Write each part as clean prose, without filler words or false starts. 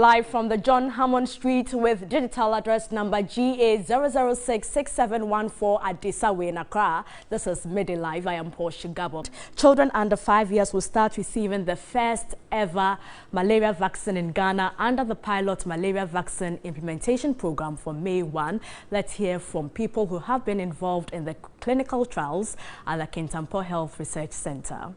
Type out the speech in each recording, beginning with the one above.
Live from the John Hammond Street with digital address number GA0066714 at Desawe in Accra. This is Midday Live. I am Portia Gabon. Children under 5 years will start receiving the first ever malaria vaccine in Ghana under the pilot malaria vaccine implementation program for May 1. Let's hear from people who have been involved in the clinical trials at the Kintampo Health Research Centre.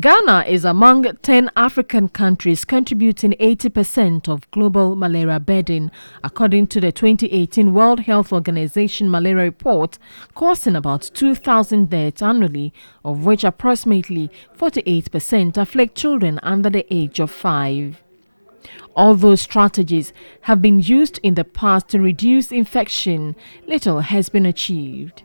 Ghana is among 10 African countries contributing 80% of global malaria burden, according to the 2018 World Health Organization malaria report, causing about 2,000 deaths annually, of which approximately 48% afflict children under the age of 5. Although strategies have been used in the past to reduce infection, little has been achieved.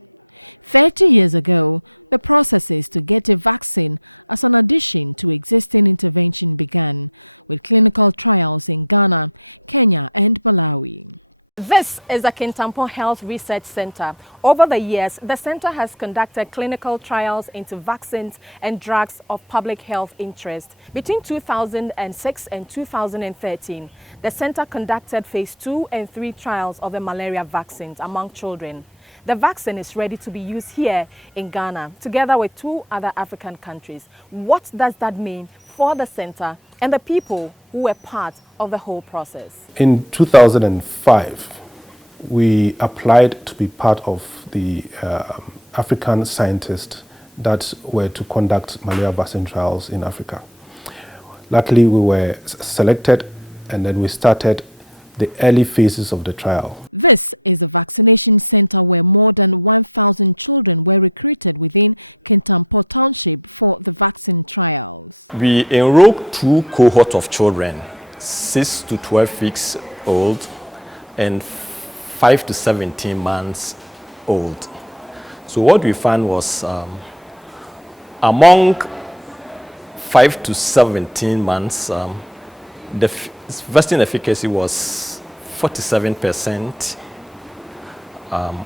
30 years ago, the processes to get a vaccine as an addition to existing intervention began, with clinical trials in Ghana, Kenya and Malawi. This is the Kintampo Health Research Centre. Over the years, the centre has conducted clinical trials into vaccines and drugs of public health interest. Between 2006 and 2013, the centre conducted phase 2 and 3 trials of the malaria vaccines among children. The vaccine is ready to be used here in Ghana, together with 2 other African countries. What does that mean for the centre and the people who were part of the whole process? In 2005, we applied to be part of the African scientists that were to conduct malaria vaccine trials in Africa. Luckily, we were selected, and then we started the early phases of the trial. This is a vaccination center where more than 1,000 children were recruited within Kintampo Township for the vaccine trials. We enrolled 2 cohorts of children, 6 to 12 weeks old and 5 to 17 months old. So what we found was among 5 to 17 months, the vaccine efficacy was 47%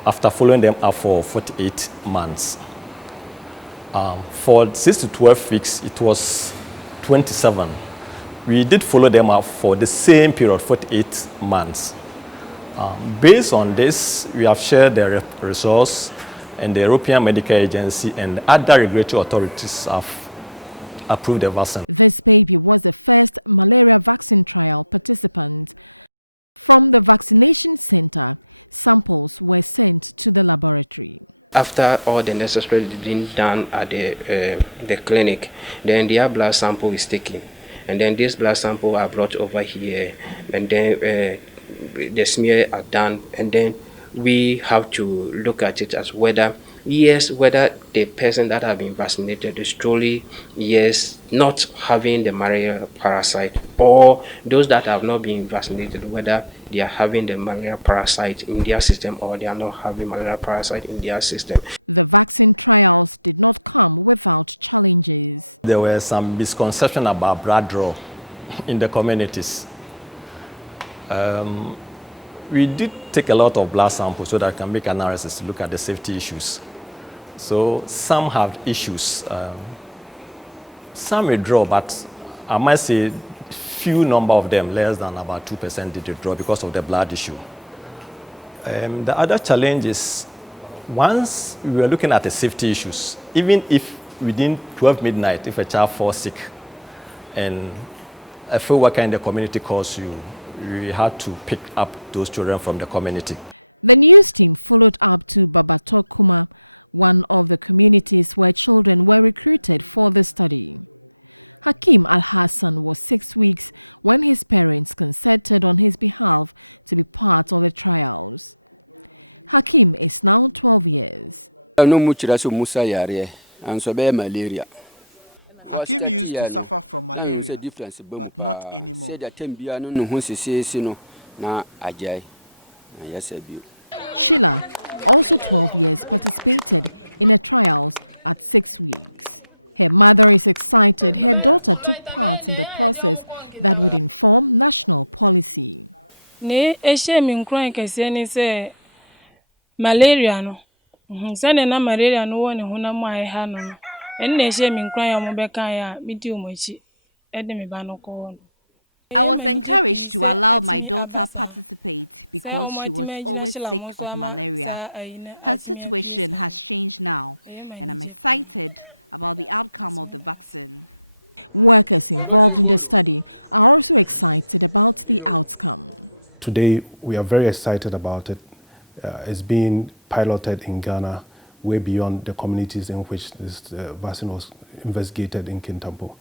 after following them up for 48 months. For 6 to 12 weeks, it was 27. We did follow them up for the same period, 48 months. Based on this, we have shared the results, and the European Medical Agency and other regulatory authorities have approved the vaccine. This baby was the first malaria vaccine trial participant. From the vaccination center, samples were sent to the laboratory. After all the necessary being done at the clinic, then their blood sample is taken, and then this blood sample are brought over here, and then the smear are done, and then we have to look at it as whether the person that have been vaccinated is truly not having the malaria parasite, or those that have not been vaccinated, whether they are having the malaria parasite in their system or they are not having malaria parasite in their system. The vaccine trials did not come without challenges. There were some misconceptions about blood draw in the communities. We did take a lot of blood samples so that I can make analysis to look at the safety issues. So some have issues. Some withdraw, but I might say few number of them, less than about 2%, did withdraw because of the blood issue. The other challenge is, once we were looking at the safety issues, even if within 12 midnight, if a child falls sick and a field worker in the community calls you, we had to pick up those children from the community. The news team followed up to Babatokuma, one of the communities where children were recruited for the study. Hakim Al-Hassan was 6 weeks when his parents consented on his behalf to be part of the trials. Hakim is now 12 years. Hakim used to suffer from malaria, but not anymore. Sheila, also 12 years, participated in the trials at 6 weeks. Her mother is excited her daughter took part in the process that would inform national policy. Malaria no. Malaria no one who na my hand. And they say me cry on my back. I meet you much. Edem Bano. I was encouraged to allow my daughter participate because she was always sick of malaria. Her situation has changed now, and I'm excited about the outcome of the vaccine. Workers involved in the study are also excited about the outcome. Today, we are very excited about it. It's being piloted in Ghana, way beyond the communities in which this vaccine was investigated in Kintampo.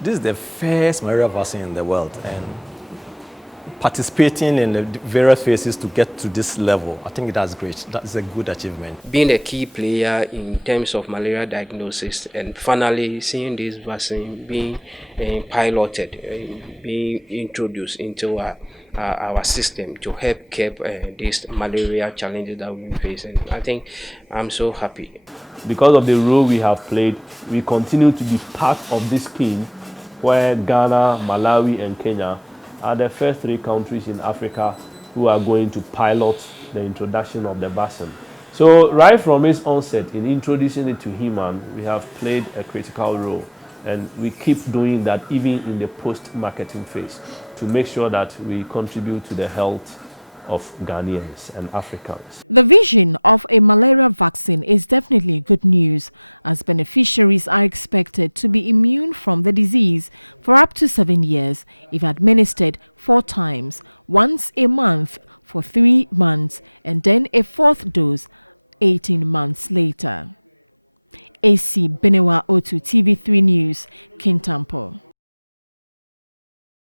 This is the first malaria vaccine in the world, and participating in the various phases to get to this level, I think that's great. That's a good achievement. Being a key player in terms of malaria diagnosis and finally seeing this vaccine being piloted, being introduced into our system to help keep these malaria challenges that we're facing. I think I'm so happy. Because of the role we have played, we continue to be part of this scheme where Ghana, Malawi, and Kenya are the first 3 countries in Africa who are going to pilot the introduction of the vaccine. So right from its onset, in introducing it to human, we have played a critical role. And we keep doing that even in the post-marketing phase to make sure that we contribute to the health of Ghanaians and Africans. The vision of a malaria vaccine is definitely good news, as beneficiaries are expected to be immune from the disease for up to 7 years if administered 4 times, once a month for 3 months, and then a 4th dose 18 months later. AC Benewa O2 TV3 News, Kintampo.